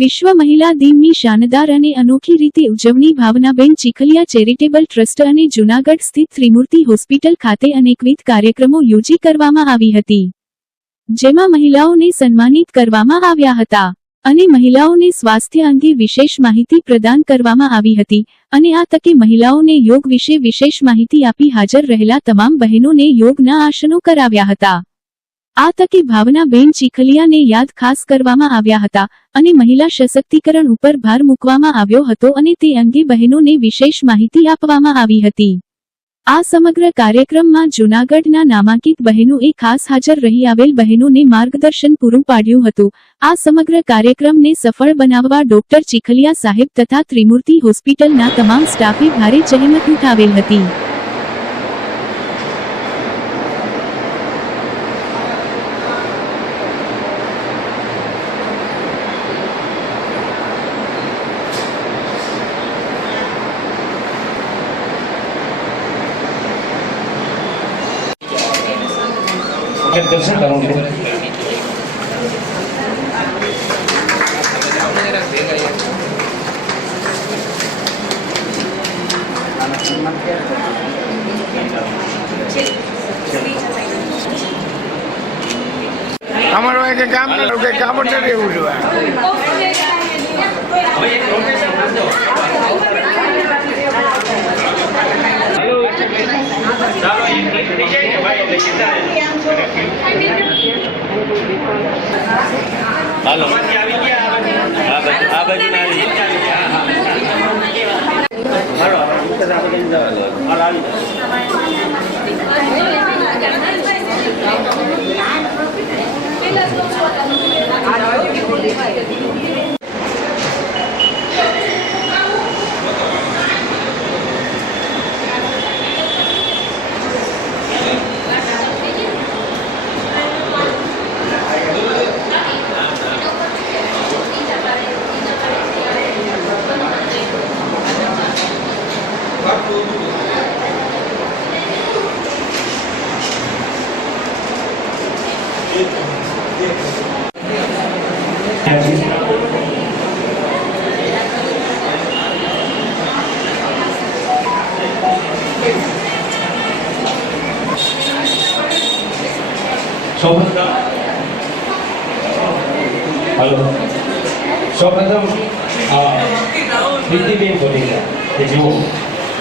વિશ્વ મહિલા દિનની શાનદાર અને અનોખી રીતે ઉજવણી ભાવનાબેન ચીખલિયા ચેરિટેબલ ટ્રસ્ટ અને જૂનાગઢ સ્થિત ત્રિમૂર્તિ હોસ્પિટલ ખાતે અનેકવિધ કાર્યક્રમો યોજી કરવામાં આવી હતી, જેમાં મહિલાઓને સન્માનિત કરવામાં આવ્યા હતા અને મહિલાઓને સ્વાસ્થ્ય અંગે વિશેષ માહિતી પ્રદાન કરવામાં આવી હતી અને આ તકે મહિલાઓને યોગ વિશે વિશેષ માહિતી આપી હાજર રહેલા તમામ બહેનોને યોગના આસનો કરાવ્યા હતા। આ તકે ભાવનાબેન ચીખલિયાને યાદ ખાસ કરવામાં આવ્યા હતા અને મહિલા સશક્તિકરણ ઉપર ભાર મૂકવામાં આવ્યો હતો અને તે અંગે બહેનોને વિશેષ માહિતી આપવામાં આવી હતી। આ સમગ્ર કાર્યક્રમમાં જૂનાગઢના નામાંકિત બહેનોએ ખાસ હાજર રહી આવેલ બહેનોને માર્ગદર્શન પૂરું પાડ્યું હતું। આ સમગ્ર કાર્યક્રમને સફળ બનાવવા ડોક્ટર ચીખલિયા સાહેબ તથા ત્રિમૂર્તિ હોસ્પિટલના તમામ સ્ટાફે ભારે જહેમત ઉઠાવેલ હતી। दर्शन करोगे हमारे के काम करो के काम चले हुआ हेलो आ बाजू ना हेलो सौप्रथम प्रीतिबेन बोलेगा કે જેઓ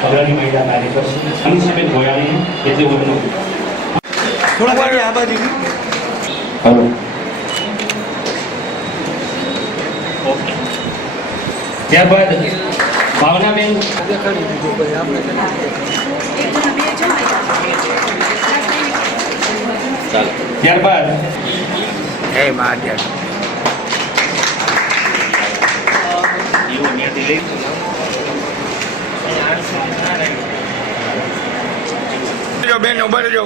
અગ્રણી મહિલા કાર્યકર છે અનિશાબેન ગોયાણી એટલે બોલનું થોડા વાગે આ બાજુ हेलो ओके ત્યારબાદ ભાવનાબેન ચાલો ત્યારબાદ હે માધ્યમ યુ નિયતિ લઈ જો બેન ઉભા રહેજો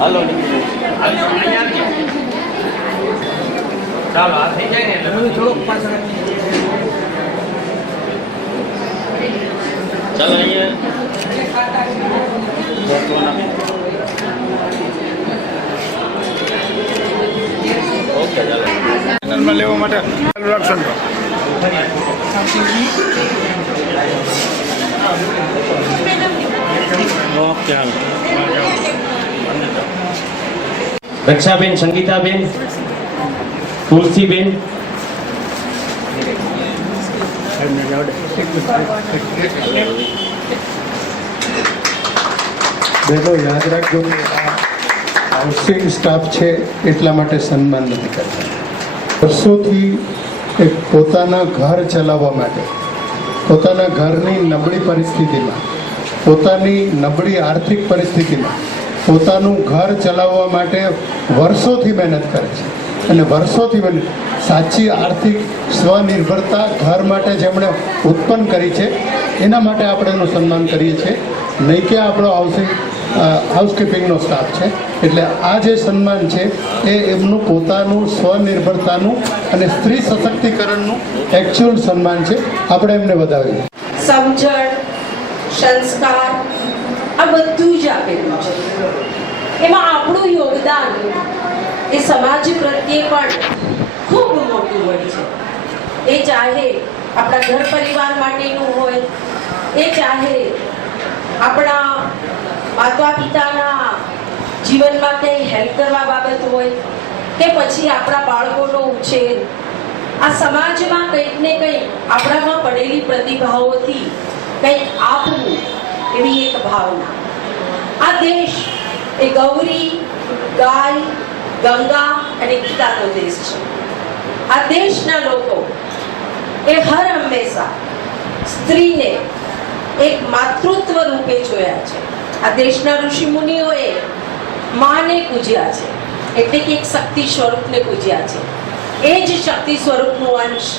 हेलो ચાલો આ થઈ જાય ને થોડોક પાછળ ચાલો અહીંયા ઓકે ચાલો લેવા માટે રક્ષણ ઓકે રક્ષાબેન, સંગીતાબેન, તુલસીબેન, બહેનો યાદ રાખજો કે આ હાઉસિંગ સ્ટાફ છે એટલા માટે સન્માન નથી કરતા। વર્ષોથી એક પોતાના ઘર ચલાવવા માટે પોતાના ઘરની નબળી પરિસ્થિતિમાં પોતાની નબળી આર્થિક પરિસ્થિતિમાં પોતાનું ઘર ચલાવવા માટે વર્ષોથી મહેનત કરે છે અને વર્ષોથી મહેનત સાચી આર્થિક સ્વનિર્ભરતા ઘર માટે જેમણે ઉત્પન્ન કરી છે એના માટે આપણે એનું સન્માન કરીએ છીએ, નહીં કે આપણો હાઉસકીપિંગનો સ્ટાફ છે। એટલે આ જે સન્માન છે એ એમનું પોતાનું સ્વનિર્ભરતાનું અને સ્ત્રી સશક્તિકરણનું એકચ્યુઅલ સન્માન છે। આપણે એમને વધાવીએ। સમજણ, સંસ્કાર આ બધું જ આપેલું છે. એમાં આપણું યોગદાન એ સમાજ પ્રત્યે પણ ખૂબ મોટું હોય છે. એ ચાહે આપણા ઘર પરિવાર માટેનું હોય, એ ચાહે આપણા માતા પિતાના જીવનમાં કંઈ હેલ્પ કરવા બાબત હોય, કે પછી આપણા બાળકોનો ઉછેર, આ સમાજમાં કંઈક ને કંઈક આપણામાં પડેલી પ્રતિભાઓથી કંઈક આપવું, એવી એક ભાવના. આ દેશ એ ગૌરી, ગાય, ગંગા અને ગીતાનો દેશ છે. આ દેશના લોકો એ હર હંમેશા સ્ત્રીને એક માતૃત્વ રૂપે જોયા છે. આ દેશના ઋષિ મુનિઓએ માને પૂજ્યા છે, એટલે કે એક શક્તિ સ્વરૂપને પૂજ્યા છે. એ જ શક્તિ સ્વરૂપનો અંશ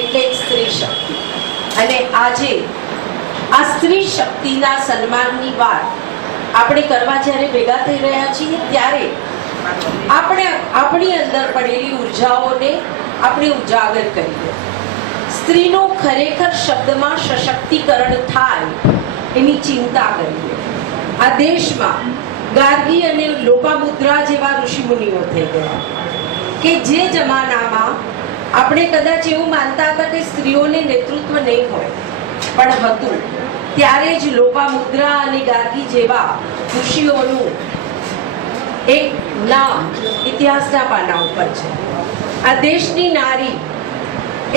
એટલે એક સ્ત્રી શક્તિ. અને આજે આ સ્ત્રી શક્તિના સન્માનની વાત આપણે કરવા જ્યારે ભેગા થઈ રહ્યા છીએ, ત્યારે આપણે આપણી અંદર પડેલી ઉર્જાઓને આપણે ઉજાગર કરીએ. સ્ત્રીનું ખરેખર શબ્દમાં સશક્તિકરણ થાય એની ચિંતા કરીએ. આ દેશમાં ગાર્ગી અને લોપામુદ્રા જેવા ઋષિમુનિઓ થઈ ગયા કે જે જમાનામાં આપણે કદાચ એવું માનતા હતા કે સ્ત્રીઓને નેતૃત્વ નહીં હોય, પણ હતું. ત્યારે જ લોપામુદ્રા અને ગાર્ગી જેવા ઋષિઓનું એક નામ ઇતિહાસના પાના ઉપર છે. આ દેશની નારી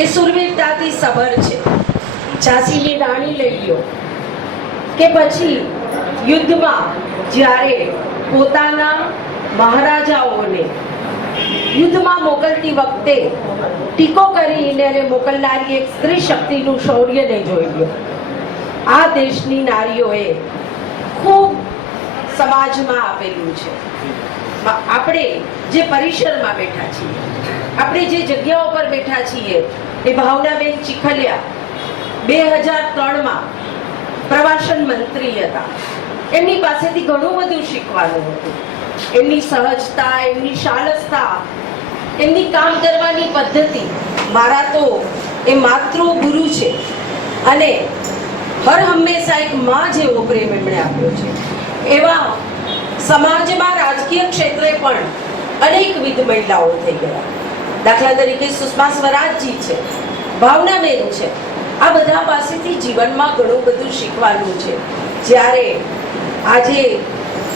એ સુરવીરતાથી સભર છે. ઝાંસીની રાણી લઈ લ્યો, કે પછી યુદ્ધમાં જ્યારે પોતાના મહારાજાઓને યુદ્ધમાં મોકલતી વખતે ટીકો કરીને મોકલનારી એક સ્ત્રી શક્તિનું શૌર્યને જોઈ લો. આ દેશની નારીઓએ ખૂબ સમાજમાં આપેલું છે. આપણે જે પરિસરમાં બેઠા છીએ, આપણે જે જગ્યાઓ પર બેઠા છીએ, એ ભાવનાબેન ચીખલિયા 2003માં પ્રવાસન મંત્રી હતા. એમની પાસેથી ઘણું બધું શીખવાનું હતું. એમની સહજતા, એમની શાલસતા, એમની કામ કરવાની પદ્ધતિ મારા તો એ માતૃ ગુરુ છે. અને હર હંમેશા એક માં જેવો પ્રેમ એમણે આપ્યો છે. એવા સમાજમાં રાજકીય ક્ષેત્રે પણ અનેકવિધ મહિલાઓ થઈ ગયા. દાખલા તરીકે સુષ્મા સ્વરાજજી છે, ભાવનાબેન છે. આ બધા પાસેથી જીવનમાં ઘણું બધું શીખવાનું છે. જ્યારે આજે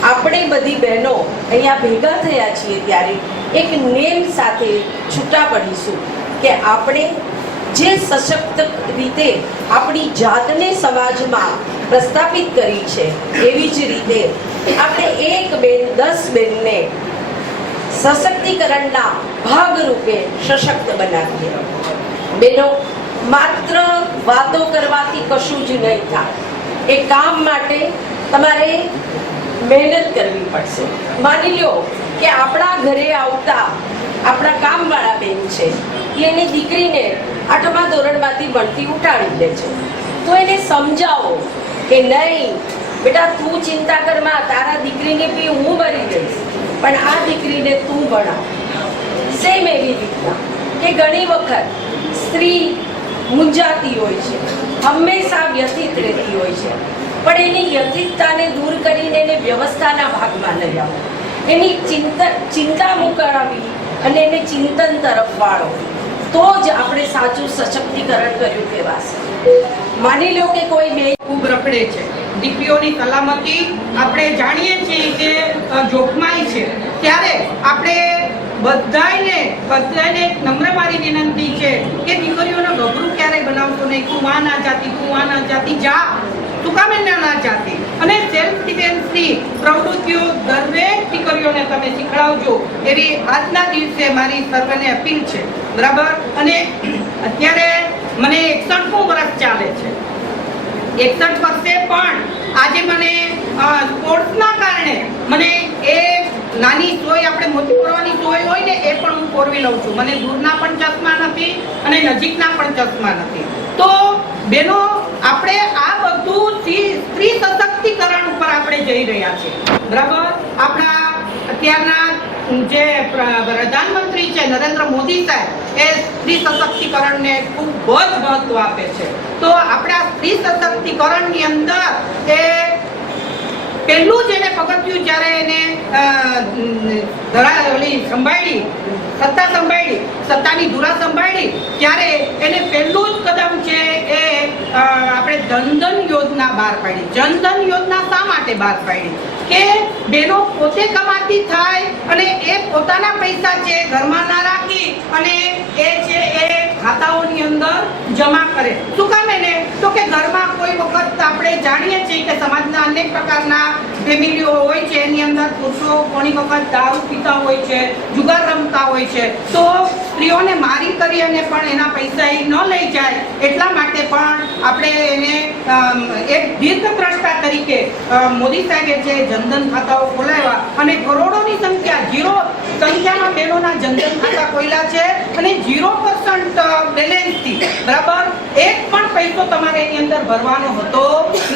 આપણે બધી બહેનો અહીંયા ભેગા થયા છીએ, ત્યારે એક નેમ સાથે છૂટા પડીશું કે આપણે જે સશક્ત રીતે આપણી જાતને સમાજમાં પ્રસ્થાપિત કરી છે, એવી જ રીતે આપણે એક બેન 10 બેનને સશક્તિકરણના ભાગરૂપે સશક્ત બનાવીએ. બેનો, માત્ર વાતો કરવાથી કશું જ નહીં થાય. એ કામ માટે તમારે મહેનત કરવી પડશે. માની લો કે આપણા ઘરે આવતા આપણા કામવાળા બેન છે, એની દીકરીને 8મા ધોરણમાંથી ભણતી ઉઠાડી દે છે, તો એને સમજાવો કે નહીં બેટા, તું ચિંતા કરમાં, તારા દીકરીને બી હું ભરી દઈશ, પણ આ દીકરીને તું ભણાવ. સેમ એવી રીતના કે ઘણી વખત સ્ત્રી મૂંઝાતી હોય છે, હંમેશા વ્યથિત રહેતી હોય છે, પણ એની વ્યથિતતાને દૂર કરીને એને વ્યવસ્થાના ભાગમાં લઈ આવો. એની ચિંતા મુકાવી અને એને ચિંતન તરફ વાળો, તો જ આપણે સાચું સશક્તિકરણ કર્યું કહેવાશે. માની લો કે કોઈ બે ખૂબ રખડે છે, દીકરીઓની સલામતી આપણે જાણીએ છીએ કે જોખમાય છે, ત્યારે આપણે બધાને નમ્ર મારી વિનંતી છે કે દીકરીઓને ગભરું ક્યારેય બનાવતો નહીં. તું આ ના જાતી જા, તું કામે ના જાતી. અને સેલ્ફ ડિફેન્સની પ્રવૃત્તિઓ દરેક દીકરીઓને તમે શીખડાવજો, એવી આજના દિવસે મારી સર્વને અપીલ છે. બરાબર. અને અત્યારે મને 61 વર્ષ ચાલે છે. 61 વર્ષે પણ આજે મને સ્પોર્ટ્સના કારણે મને એ નાની સોય, આપણે મોટી પડવાની સોય હોય ને, એ પણ હું પોરવી લઉં છું. મને દૂરના પણ ચશ્મા નથી અને નજીકના પણ ચશ્મા નથી. તો બેનો, આપણે આ બધું સ્ત્રી સશક્તિકરણ ઉપર આપણે જઈ રહ્યા છીએ. બરાબર. આપણા અત્યારના જે પ્રધાનમંત્રી છે નરેન્દ્ર મોદી સાહેબ એ સ્ત્રી સશક્તિકરણને ખૂબ જ મહત્વ આપે છે. તો આપણે આ સ્ત્રી સશક્તિકરણની અંદર એ પહેલું જ એને પગથિયું જ્યારે એને સંભાળી સત્તાની ધુરા સંભાળી ત્યારે એને પહેલું જ કદમ છે એ આપણે જનધન યોજના બહાર પાડી. જનધન યોજના શા માટે બહાર પાડી? કે બહેનો પોતે કમાતી થાય અને એ પોતાના પૈસા છે ઘરમાં ના રાખી અને એ છે એ ખાતાઓની અંદર જમા કરે. શું કામ એને? તો કે ઘરમાં કોઈ વખત આપણે જાણીએ છીએ કે સમાજના અનેક પ્રકારના ફેમિલીઓ હોય છે, એની અંદર પુરુષો ઘણી વખત દારૂ પીતા હોય છે, જુગાર રમતા હોય છે, તો સ્ત્રીઓને મારી કરી અને પણ એના પૈસા એ ન લઈ જાય એટલા માટે પણ આપણે એને એક દીર્ઘદ્રષ્ટા તરીકે મોદી સાહેબે જે જનધન ખાતાઓ ખોલાવ્યા અને કરોડોની સંખ્યામાં બહેનોના જનધન ખાતા ખોલ્યા છે અને 0% બેલેન્સથી બરાબર એક પણ પૈસો તમારે એની અંદર ભરવાનો હતો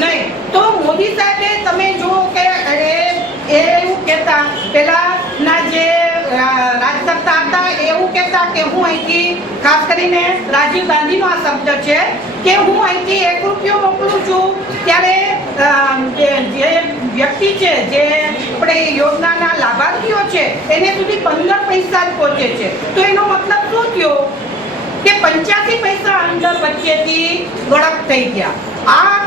નહીં. તો મોદી સાહેબે તમે જુઓ કે એ એવું કહેતા પહેલાના જે રાજકર્તા હતા એવું કહેતા કે હું અહીંથી ખાસ કરીને રાજીવ ગાંધીનો આ શબ્દ છે કે હું અહીંથી 1 રૂપિયો મોકલું છું ત્યારે જે વ્યક્તિ છે જે આપણે યોજનાના લાભાર્થીઓ છે એને સુધી 15 પૈસા જ પહોંચે છે. તો એનો મતલબ શું થયો કે 85 પૈસા અંદર વચ્ચેથી ગળક થઈ ગયા. આ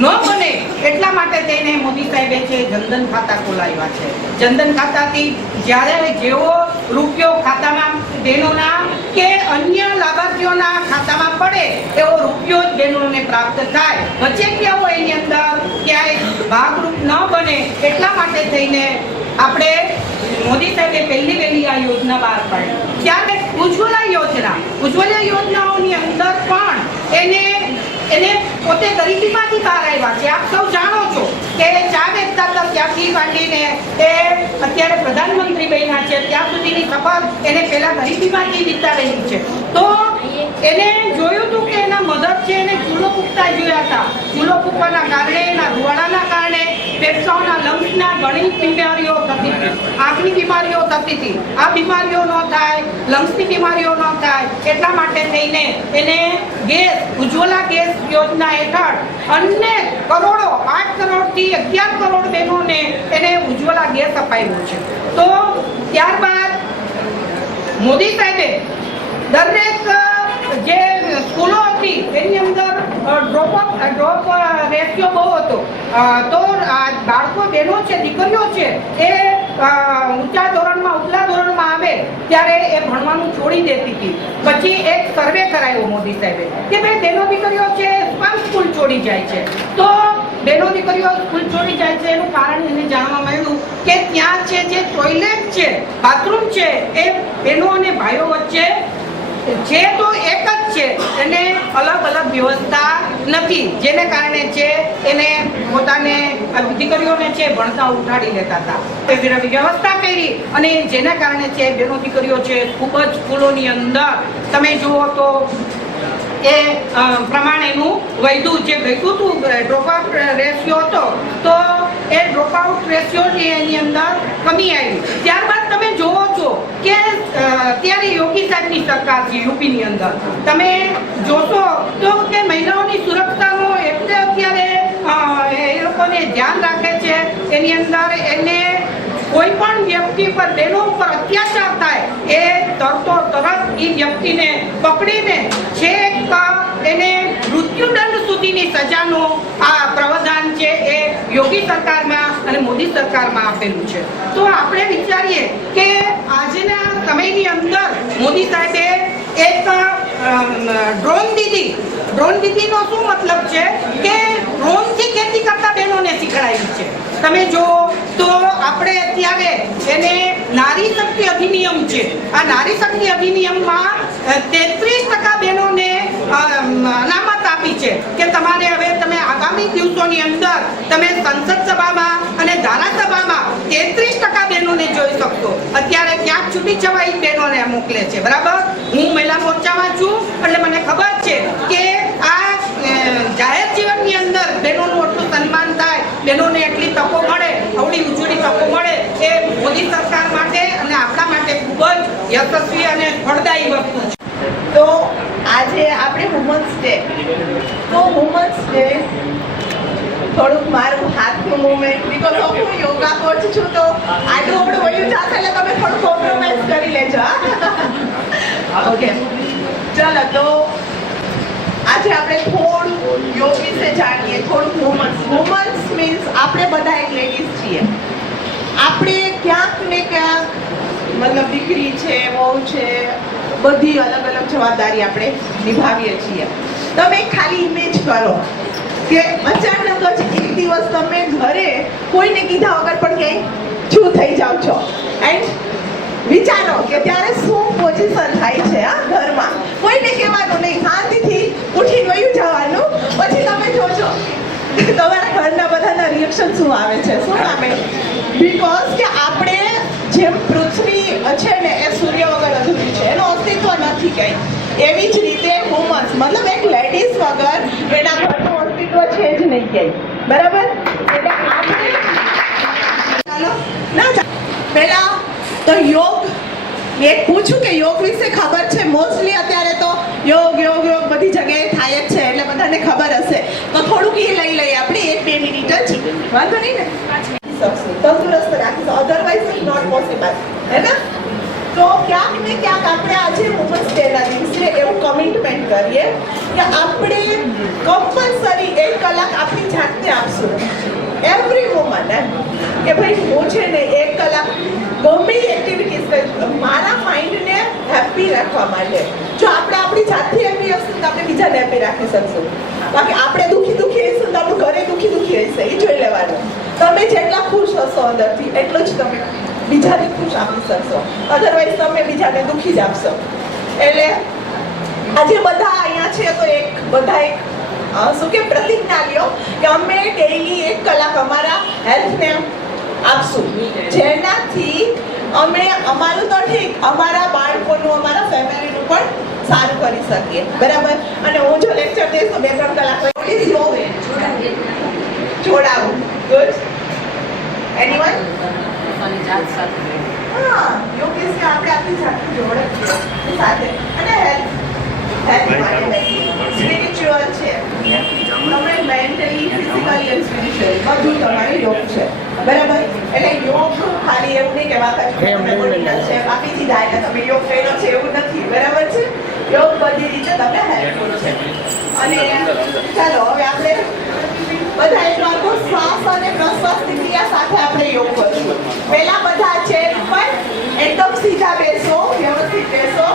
ન બને એટલા માટે તેને મોદી સાહેબે છે જનધન ખાતા ખોલાવ્યા છે. જનધન ખાતાથી જ્યારે જેવો રૂપિયો ખાતામાં બહેનોના કે અન્ય લાભાર્થીઓના ખાતામાં પડે એવો રૂપિયો જ બહેનોને પ્રાપ્ત થાય. વચેટિયાઓ એની અંદર ક્યાંય ભાગરૂપ ન બને એટલા માટે થઈને આપણે મોદી સાહેબે વહેલી આ યોજના બહાર પાડી. ત્યારે ઉજ્જવલા યોજનાઓની અંદર પણ એને પોતે ગરીબીમાંથી બહાર આવ્યા છે. આપ સૌ જાણો છો કે ચા વેચતા હતા ત્યાંથી માંડીને એ અત્યારે પ્રધાનમંત્રી બન્યા છે ત્યાં સુધીની સફર એને પહેલા ગરીબીમાંથી વિતારેલી છે. તો એને જોયું હતું કે એના મધર છે એને ચૂલો ફૂંકતા જોયા હતા. ચૂલો ફૂંકવાના કારણે એના રૂવાડાના કારણે ફેફસાઓના લંગ્સના ઘણી બીમારીઓ થતી હતી, આંખની બીમારીઓ થતી હતી. આ બીમારીઓ ન થાય, લંગ્સની બીમારીઓ ન થાય એટલા માટે થઈને એને ઉજ્જવલા ગેસ યોજના હેઠળ અનેક કરોડો 8 કરોડથી 11 કરોડ બહેનોને એને ઉજ્જવલા ગેસ અપાવ્યો છે. તો ત્યારબાદ મોદી સાહેબે દરેક જે સ્કૂલો હતી એની અંદર ડ્રોપ રેશિયો બહુ હતો. તો બાળકો બહેનો છે, દીકરીઓ છે એ ઊંચા ધોરણમાં ઉપલા ધોરણમાં આવે ત્યારે એ ભણવાનું છોડી દેતી હતી. પછી એક સર્વે કરાયો મોદી સાહેબે કે ભાઈ બહેનો દીકરીઓ છે સ્કૂલ છોડી જાય છે. તો બહેનો દીકરીઓ સ્કૂલ છોડી જાય છે એનું કારણ એને જાણવા મળ્યું કે ત્યાં છે જે ટોયલેટ છે, બાથરૂમ છે એ બહેનો અને ભાઈઓ વચ્ચે છે તો એક જ છે, એને અલગ અલગ વ્યવસ્થા નથી, જેને કારણે છે એને પોતાને દીકરીઓને છે ભણતા ઉઠાડી લેતા હતા. એ વ્યવસ્થા કરી અને જેના કારણે છે બહેનો દીકરીઓ છે ખૂબ જ સ્કૂલોની અંદર તમે જુઓ તો એ પ્રમાણેનું વૈધું જે ઘટ્યું હતું ડ્રોપઆઉટ રેશિયો હતો તો એ ડ્રોપઆઉટ રેશિયોની એની અંદર કમી આવી. ત્યારબાદ તમે જોવો છો કે અત્યારે યોગી સાહેબની સરકાર છે યુપીની અંદર તમે જોશો તો કે મહિલાઓની સુરક્ષાનો એટલે અત્યારે એ લોકોને ધ્યાન રાખે છે. એની અંદર એને કોઈ પણ વ્યક્તિ પર બહેનો ઉપર અત્યાચાર થાય એ તરત એ વ્યક્તિને પકડીને છેક એને મૃત્યુદંડ સુધીની સજાનું આ પ્રાવધાન છે એ યોગી સરકારમાં અને મોદી સરકારમાં આપેલું છે. તો આપણે વિચારીએ કે આજના સમયની અંદર મોદી સાહેબે એક ડ્રોન દીદીનો શું મતલબ છે કે ડ્રોનથી ખેતી કરતા બહેનોને શીખડાવી છે. તમે જો તો આપણે અત્યારે એને નારી શક્તિ અધિનિયમ છે. આ નારી શક્તિ અધિનિયમમાં 33% બહેનોને અનામત આપી છે કે તમારે હવે તમે આગામી દિવસોની અંદર તમે સંસદ સભામાં અને ધારાસભામાં 33% બહેનોને જોઈ શકશો. અત્યારે ક્યાંક છૂટી છવાઈ બહેનોને મોકલે છે. બરાબર, હું મહિલા મોરચામાં છું એટલે મને ખબર છે કે આ જાહેર જીવનની અંદર બહેનોનું એટલું સન્માન થાય, બહેનોને એટલી તકો મળે, આવડી ઉજળી તકો મળે એ મોદી સરકાર માટે અને આપણે માટે ખૂબ જ યશસ્વી અને ફળદાયી વસ્તુ છે. તો આજે આપણે વુમન્સ ડે, તો વુમન્સ ડે થોડુંક મારું હાથનું મૂવમેન્ટ, બીકોઝ ઓફ હું યોગા કોચ છું, તો આટલું આપણું વયું જશે એટલે તમે થોડું કોમ્પ્રોમાઇઝ કરી લેજો. ઓકે, ચાલો. તો આજે આપણે થોડું યોગ વિશે જાણીએ, થોડુંક વુમન્સ મીન્સ આપણે બધા એક લેડીઝ છીએ. આપણે ક્યાંક ને ક્યાંક મતલબ દીકરી છે, વહુ છે, બધી અલગ અલગ જવાબદારી આપણે નિભાવીએ છીએ. તમે ખાલી ઇમેજ કરો કે અચાનક જ એક દિવસ તમે ઘરે કોઈને કીધા વગર પણ ક્યાંય શું થઈ જાઓ છો, એન્ડ વિચારો કે ત્યારે શું પોઝિશન થાય છે આ ઘરમાં. કોઈને કહેવાનું નહીં, શાંતિથી ઉઠીને વયું જવાનું. પછી તમે જોજો તમારા ઘરના બધાના રિએક્શન શું આવે છે, શું આવે. બીકોઝ કે આપણે જેમ પૃથ્વી છે ને એ સૂર્ય વગર અધૂરી છે, એનું અસ્તિત્વ નથી કંઈ. એવી જ રીતે વુમન્સ મતલબ એક લેડીઝ વગર એના ઘરનું અસ્તિત્વ છે જ નહીં ક્યાંય. બરાબર? એટલે આપણે ચાલો ના પહેલા તો યોગ મેં પૂછ્યું કે યોગ વિશે ખબર છે. મોસ્ટલી અત્યારે તો યોગ યોગ યોગ બધી જગ્યાએ થાય જ છે, એટલે બધાને ખબર હશે. તો થોડુંક એ લઈ લઈએ આપણે 1-2 મિનિટ જ, વાંધો નહીં ને, તંદુરસ્ત રાખીશું. અધરવાઇઝ ઇટ નોટ પોસિબલ, હે ને? તો ક્યાંક ને ક્યાંક આપણે આજે વુમન્સ ડેના દિવસે એવું કમિટમેન્ટ કરીએ કે આપણે કમ્પલસરી 1 કલાક આપણી જાતને આપશું. એવરી વુમન એમ કે ભાઈ હું છે ને 1 કલાક ગમે એક્ટિવિટીઝ કરીશું મારા માઇન્ડને હેપી રાખવા માટે. જો આપણે આપણી જાતથી હેપી હશું તો આપણે બીજાને હેપી રાખી શકશું. બાકી આપણે દુઃખી હશું તો આપણું ઘરે દુઃખી હશે, એ જોઈ લેવાનું. તમે જેટલા ખુશ હશો અંદરથી એટલું જ તમે બીજાને ખુશ આપી શકશો. અધરવાઇઝ તમે બીજાને દુઃખી જ આપશો. એટલે આજે બધા અહીંયા છે તો બધા શું કે પ્રતિજ્ઞા લ્યો કે અમે ડેઈલી 1 કલાક અમારા હેલ્થને આપશું, જેનાથી અમે અમારું તો ઠીક અમારા બાળકોનું, અમારા ફેમિલીનું પણ સારું કરી શકીએ. બરાબર? અને હું જો લેક્ચર દઈશ તો 2-3 કલાક જોડાવું. ગુડ. એનીવન? હા, યોગ વિશે આપણે આપણી જાતને જોડે સાથે. અને હેલ્થ સ્પિરિચ્યુઅલ છે, તમે મેન્ટલી, ફિઝિકલી એન્ડ સ્પિરિચ્યુઅલી બધું તમારે યોગ છે. બરાબર? એટલે યોગ ખાલી એવું નહીં કે વાપસ છે આપી દીધા એટલે તમે યોગ કર્યો છે એવું નથી. બરાબર છે? યોગ બધી રીતે તમને હેલ્પફુલ છે. અને ચાલો હવે આપણે બધા એક લાગુ શ્વાસ અને પ્રશ્વાસની ક્રિયા સાથે આપણે યોગ કરીશું. પહેલા બધા ચેર ઉપર એકદમ સીધા બેસો, વ્યવસ્થિત બેસો.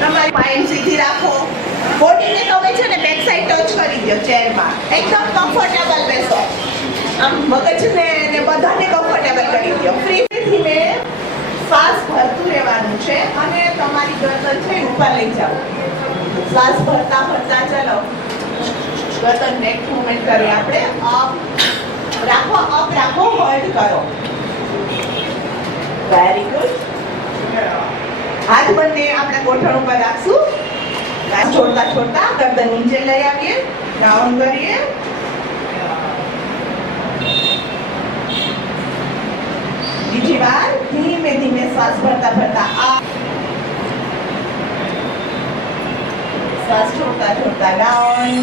તમારી માઇન્ડ સીધી રાખો. બોડીને તમે છે ને બેક સાઈડ ટચ કરી દો ચેરમાં. એકદમ કમ્ફર્ટેબલ બેસો. આમ મગજને ને બધાને કમ્ફર્ટેબલ કરી દો. ફ્રીથી મેં શ્વાસ ભરતું રહેવાનું છે અને તમારી ગરદન છે ઉપર લઈ જાઓ. શ્વાસ ભરતા ભરતા ચલો ગરદન નેક મૂવમેન્ટ કરીએ આપણે. અપ રાખો, હોલ્ડ કરો. Very good. હાથ બંને આપણે ગોઠણ ઉપર રાખશું. છોડતા ગરદન નીચે લઈ આવીએ, ડાઉન કરીએ. બીજી વાર ધીમે ધીમે શ્વાસ ભરતા અપ. શ્વાસ છોડતા ડાઉન.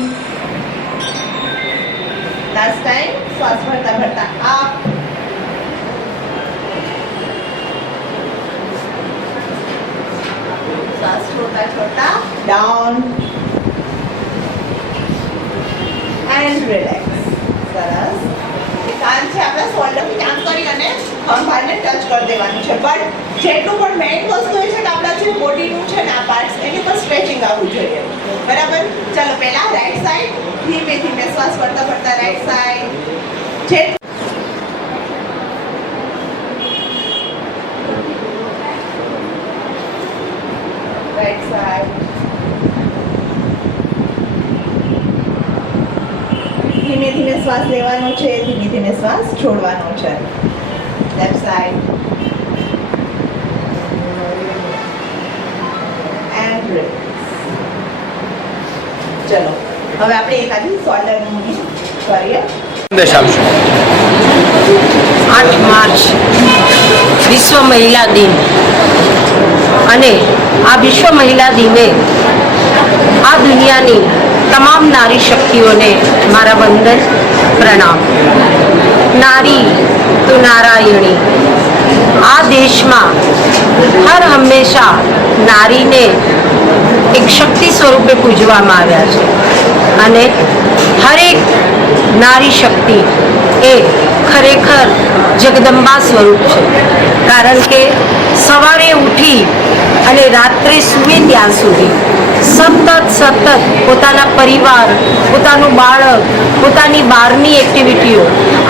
લાસ્ટ ટાઈમ શ્વાસ ભરતા અપ. શ્વાસ છોડતા ડાઉન એન્ડ રિલેક્સ. સરસ. કાન છે આપણે શોલ્ડરથી કામ કરી અને ખંભાને ટચ કરી દેવાનું છે. બટ જેટલું પણ મેઇન વસ્તુ એ છે કે આપણા જે બોડીનું છે ને આ પાર્ટ્સ એની પર સ્ટ્રેચિંગ આવવું જોઈએ. બરાબર? ચાલો પહેલા રાઈટ સાઈડ ધીમે ધીમે શ્વાસ ભરતા રાઈટ સાઈડ. Right side. ધીમે ધીમે શ્વાસ લેવાનો છે, ધીમે ધીમે શ્વાસ છોડવાનો છે. Left side and relax. ચલો હવે આપણે એક આદિ શોલ્ડરનું કરીએ. 8 માર્ચ વિશ્વ મહિલા દિન અને આ વિશ્વ મહિલા દિને આ દુનિયાની તમામ નારી શક્તિઓને મારા વંદન પ્રણામ. નારી તો નારાયણી. આ દેશમાં હર હંમેશા નારીને એક શક્તિ સ્વરૂપે પૂજવામાં આવ્યા છે અને હરેક નારી શક્તિ એ ખરેખર જગદંબા સ્વરૂપ છે. કારણ કે સવારે ઉઠી અને રાત્રે સૂવે ત્યાં સુધી સતત પોતાના પરિવાર, પોતાનું બાળક, પોતાની બહારની એક્ટિવિટીઓ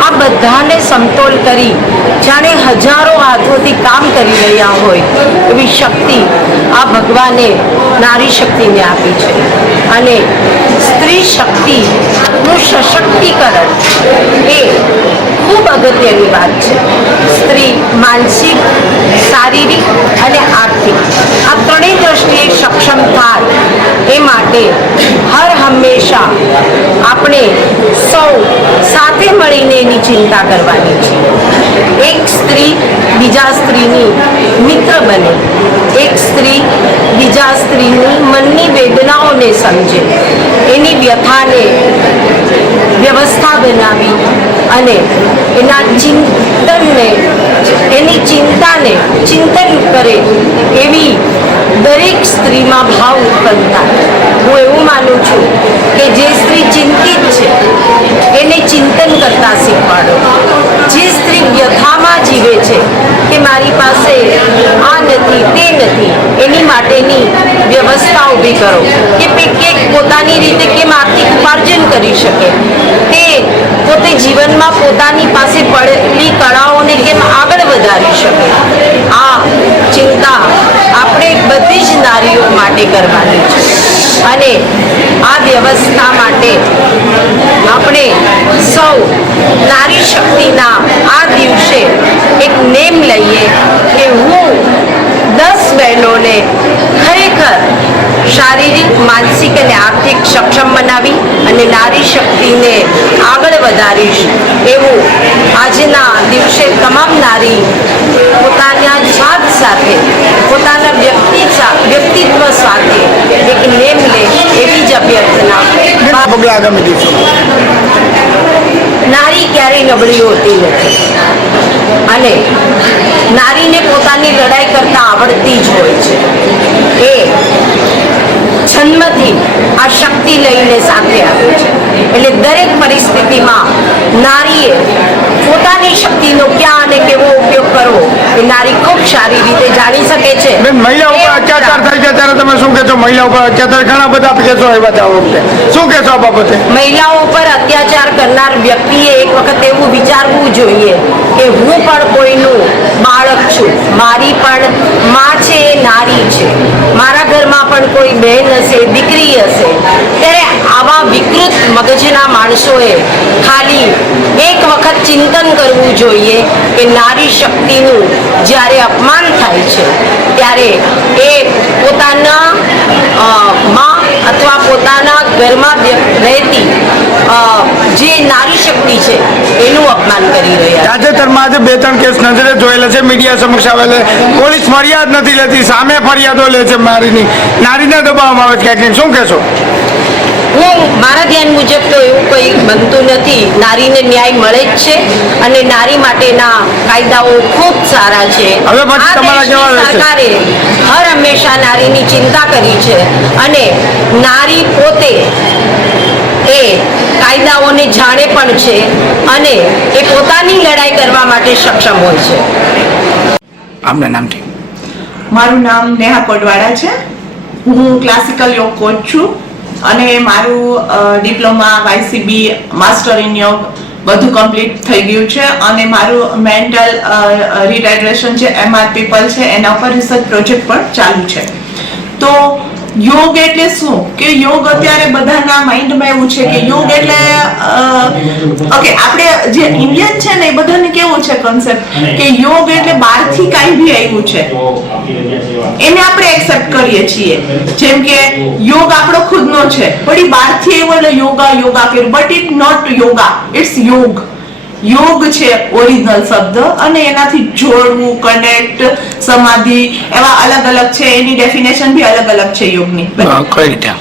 આ બધાને સમતોલ કરી જાણે હજારો હાથોથી કામ કરી રહ્યા હોય એવી શક્તિ આ ભગવાને નારી શક્તિને આપી છે. અને સ્ત્રી શક્તિનું સશક્તિકરણ એ ખૂબ અગત્યની વાત છે. સ્ત્રી માનસિક, શારીરિક અને આર્થિક આ ત્રણેય દ્રષ્ટિએ સક્ષમ થાય એ માટે હર હંમેશા આપણે સૌ સાથે મળીને એની ચિંતા કરવાની છે. એક સ્ત્રી બીજા સ્ત્રીની મિત્ર બને, એક સ્ત્રી બીજા સ્ત્રીની મનની વેદનાઓને સમજે, એની વ્યથાને વ્યવસ્થા બનાવી અને એના ચિંતનને, એની ચિંતાને ચિંતન કરે એવી દરેક સ્ત્રીમાં ભાવ ઉત્પન્ન થાય. હું એવું માનું છું કે જે સ્ત્રી ચિંતિત છે એને ચિંતન કરતા શીખવાડો. જે સ્ત્રી વ્યથામાં જીવે છે કે મારી પાસે આ નથી તે નથી, એની માટેની વ્યવસ્થા ઊભી કરો કે પોતાની રીતે કેમ આર્થિક ઉપાર્જન કરી શકે, તે પોતે જીવનમાં પોતાની પાસે પડેલી કળાઓને કેમ આગળ વધારી શકે. આ ચિંતા આપણે બધી જ નારીઓ માટે કરવાની છે અને આ વ્યવસ્થા માટે આપણે સૌ નારી શક્તિના આ દિવસે એક નેમ લઈએ કે હું 10 બહેનોને ખરેખર શારીરિક, માનસિક અને આર્થિક સક્ષમ બનાવી અને નારી શક્તિને આગળ વધારીશ એવું આજના દિવસે તમામ નારી પોતાના જાત સાથે, પોતાના વ્યક્તિત્વ સાથે એક નેમ લે એવી જ અભ્યર્થના. પગલા આગામી દિવસો નારી ક્યારેય નબળી હોતી નથી અને નારીને પોતાની લડાઈ કરતા આવડતી જ હોય છે. એ જન્મથી આ શક્તિ લઈને સાથે આવે છે. એટલે દરેક પરિસ્થિતિમાં નારીએ પોતાની શક્તિનો ક્યાં અને કેવો ઉપયોગ કરવો એ નારી ખૂબ સારી રીતે જાણી શકે છે. મહિલા ઉપર અત્યાચાર થાય છે ત્યારે તમે શું કહેશો? મહિલા ઉપર અત્યાચાર ઘણા બધા કેસો એવા છે આ વખતે, શું કહેશો આ બાબતે? મહિલાઓ પર અત્યાચાર કરનાર વ્યક્તિએ એક વખત એવું વિચારવું જોઈએ કે હું પણ કોઈનું બાળક છું, મારી પણ માં છે, એ નારી છે, મારા ઘરમાં પણ કોઈ બહેન હશે, દીકરી હશે. ત્યારે આવા વિકૃત મગજના માણસોએ ખાલી એક વખત ચિંતન કરવું જોઈએ કે નારી શક્તિનું જ્યારે અપમાન થાય છે ત્યારે એ પોતાના માં અથવા પોતાના ઘરમાં રહેતી જે નારી શક્તિ છે એનું અપમાન કરી રહ્યા છે. તાજેતરમાં આજે 2-3 કેસ નજરે જોયેલા છે, મીડિયા સમક્ષ આવેલા. પોલીસ ફરિયાદ નથી લેતી, સામે ફરિયાદો લે છે નારીને દબાવવામાં આવે છે ક્યાંક. શું કહેશો? હું મારા ધ્યાન મુજબ તો એવું કંઈ બનતું નથી. નારીને ન્યાય મળે જ છે અને નારી માટેના કાયદાઓ ખૂબ સારા છે. હવે પછી આ તમારા કેવા દેશની રહેશે? સરકારે હર હંમેશા નારીની ચિંતા કરી છે અને નારી પોતે એ કાયદાઓને જાણે પણ છે અને એ પોતાની લડાઈ કરવા માટે સક્ષમ હોય છે. આપના નામથી? મારું નામ નેહા કોડવાડા છે. હું ક્લાસિકલ યોગ કોચ છું અને મારું ડિપ્લોમા, YCB, માસ્ટર ઇન યોગ બધું કમ્પ્લીટ થઈ ગયું છે અને મારું મેન્ટલ રિટાયરેશન છે, MR પીપલ છે, એના ઉપર રિસર્ચ પ્રોજેક્ટ પણ ચાલુ છે. તો યોગ એટલે શું કે યોગ અત્યારે બધાના માઇન્ડમાં એવું છે કે યોગ એટલે ઓકે, આપણે જે ઇન્ડિયન છે ને એ બધાને કેવું છે કન્સેપ્ટ કે યોગ એટલે બહારથી કાંઈ બી આવ્યું છે એને આપણે એક્સેપ્ટ કરીએ છીએ. જેમ કે યોગ આપણો ખુદનો છે પણ એ બહારથી આવ્યો એટલે યોગા કર્યું, but it not yoga, it's yog. યોગ છે ઓરિજિનલ શબ્દ, અને એનાથી જોડવું, કનેક્ટ, સમાધિ એવા અલગ અલગ છે. એની ડેફિનેશન બી અલગ અલગ છે યોગની. કઈ રીતે?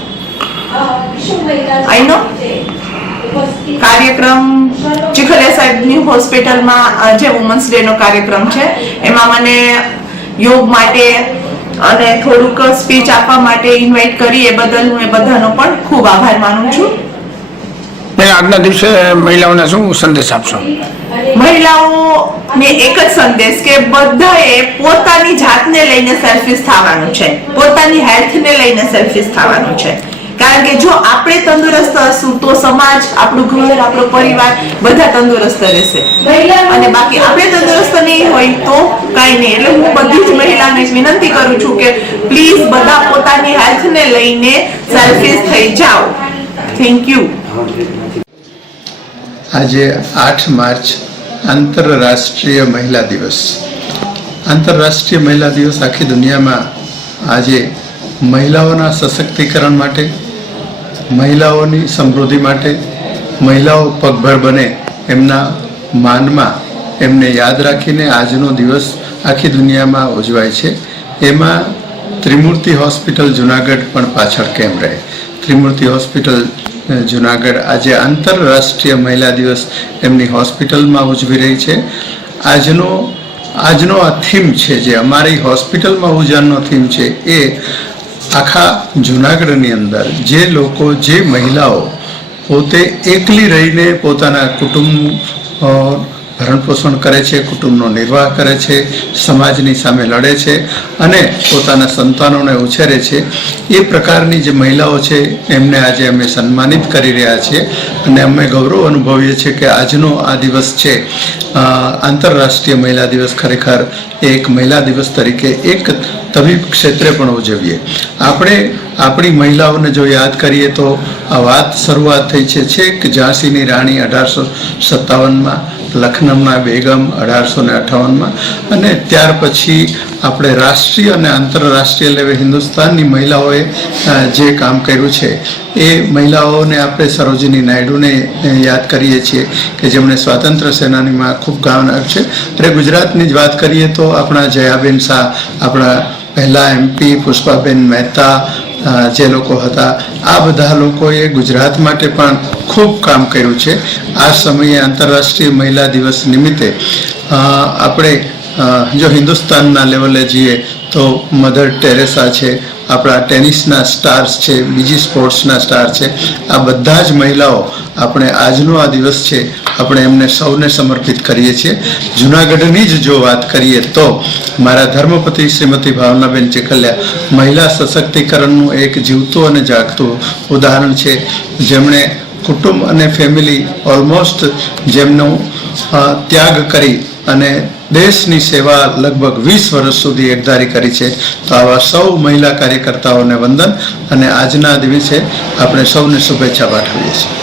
આઈ નો કાર્યક્રમ ચીખલિયા સાહેબની હોસ્પિટલમાં જે વુમન્સ ડે નો કાર્યક્રમ છે એમાં મને યોગ માટે અને થોડુંક સ્પીચ આપવા માટે ઇન્વાઇટ કરી, એ બદલ હું એ બધાનો પણ ખૂબ આભાર માનું છું. આજના દિવસે મહિલાઓને શું સંદેશ આપશો? મહિલાઓને એક જ સંદેશ કે બધાએ પોતાની જાતને લઈને સેલ્ફિશ થવાનું છે, પોતાની હેલ્થને લઈને સેલ્ફિશ થવાનું છે. કારણ કે જો આપણે તંદુરસ્ત હશું તો સમાજ, આપણું ઘર, આપણો પરિવાર બધા તંદુરસ્ત રહેશે, અને બાકી આપણે તંદુરસ્ત નહીં હોય તો કાંઈ નહીં. એટલે હું બધી જ મહિલાને વિનંતી કરું છું કે પ્લીઝ બધા પોતાની હેલ્થને લઈને સેલ્ફિશ થઈ જાઓ. Thank you. આજે 8 માર્ચ આંતરરાષ્ટ્રીય મહિલા દિવસ. આંતરરાષ્ટ્રીય મહિલા દિવસ આખી દુનિયામાં આજે મહિલાઓના સશક્તિકરણ માટે, મહિલાઓની સમૃદ્ધિ માટે, મહિલાઓ પગભર બને એમના માનમાં એમને યાદ રાખીને આજનો દિવસ આખી દુનિયામાં ઉજવાય છે. એમાં ત્રિમૂર્તિ હોસ્પિટલ જુનાગઢ પણ પાછળ કેમ રહે. ત્રિમૂર્તિ હોસ્પિટલ જુનાગઢ આજે આંતરરાષ્ટ્રીય મહિલા દિવસ એમની હોસ્પિટલમાં ઉજવી રહી છે. આજનો આ થીમ છે, જે અમારી હોસ્પિટલમાં ઉજવવાનો થીમ છે, એ આખા જુનાગઢની અંદર જે લોકો, જે મહિલાઓ પોતે એકલી રહીને પોતાના કુટુંબ ભરણ પોષણ કરે છે, કુટુંબનો નિર્વાહ કરે છે, સમાજની સામે લડે છે અને પોતાના સંતાનોને ઉછેરે છે, એ પ્રકારની જે મહિલાઓ છે એમને આજે અમે સન્માનિત કરી રહ્યા છીએ. અને અમે ગૌરવ અનુભવીએ છીએ કે આજનો આ દિવસ છે, આંતરરાષ્ટ્રીય મહિલા દિવસ, ખરેખર એક મહિલા દિવસ તરીકે એક તબીબ ક્ષેત્રે પણ ઉજવીએ. આપણે આપણી મહિલાઓને જો યાદ કરીએ તો આ વાત શરૂઆત થઈ છે છેક ઝાંસીની રાણી 1857માં, લખનઉના બેગમ 1858માં, અને ત્યાર પછી આપણે રાષ્ટ્રીય અને આંતરરાષ્ટ્રીય લેવલે હિન્દુસ્તાનની મહિલાઓએ જે કામ કર્યું છે એ મહિલાઓને આપણે સરોજિની નાયડુને યાદ કરીએ છીએ કે જેમણે સ્વાતંત્ર્ય સેનાનીમાં ખૂબ કામ આપ્યું છે. અને ગુજરાતની જ વાત કરીએ તો આપણા જયાબેન શાહ, આપણા પહેલા MP પુષ્પાબેન મહેતા જે લોકો હતા, આ બધા લોકોએ ગુજરાત માટે પણ ખૂબ કામ કર્યું છે. આ સમયે આંતરરાષ્ટ્રીય મહિલા દિવસ નિમિત્તે આપણે જો હિન્દુસ્તાનના લેવલે જઈએ તો મધર ટેરેસા છે, આપણા ટેનિસના સ્ટાર્સ છે, બીજી સ્પોર્ટ્સના સ્ટાર છે, આ બધા જ મહિલાઓ આપણે આજનો આ દિવસ છે આપણે એમને સૌને સમર્પિત કરીએ છીએ. જુનાગઢની જ જો વાત કરીએ તો મારા ધર્મપતિ શ્રીમતી ભાવનાબેન ચીખલિયા મહિલા સશક્તિકરણનું એક જીવતું અને જાગતું ઉદાહરણ છે, જેમણે કુટુંબ અને ફેમિલી ઓલમોસ્ટ જેમનો ત્યાગ કરી અને દેશની સેવા લગભગ 20 વર્ષ સુધી એકધારી કરી છે. તો આવા સૌ મહિલા કાર્યકર્તાઓને વંદન, અને આજના દિવસે આપણે સૌને શુભેચ્છા પાઠવીએ છીએ.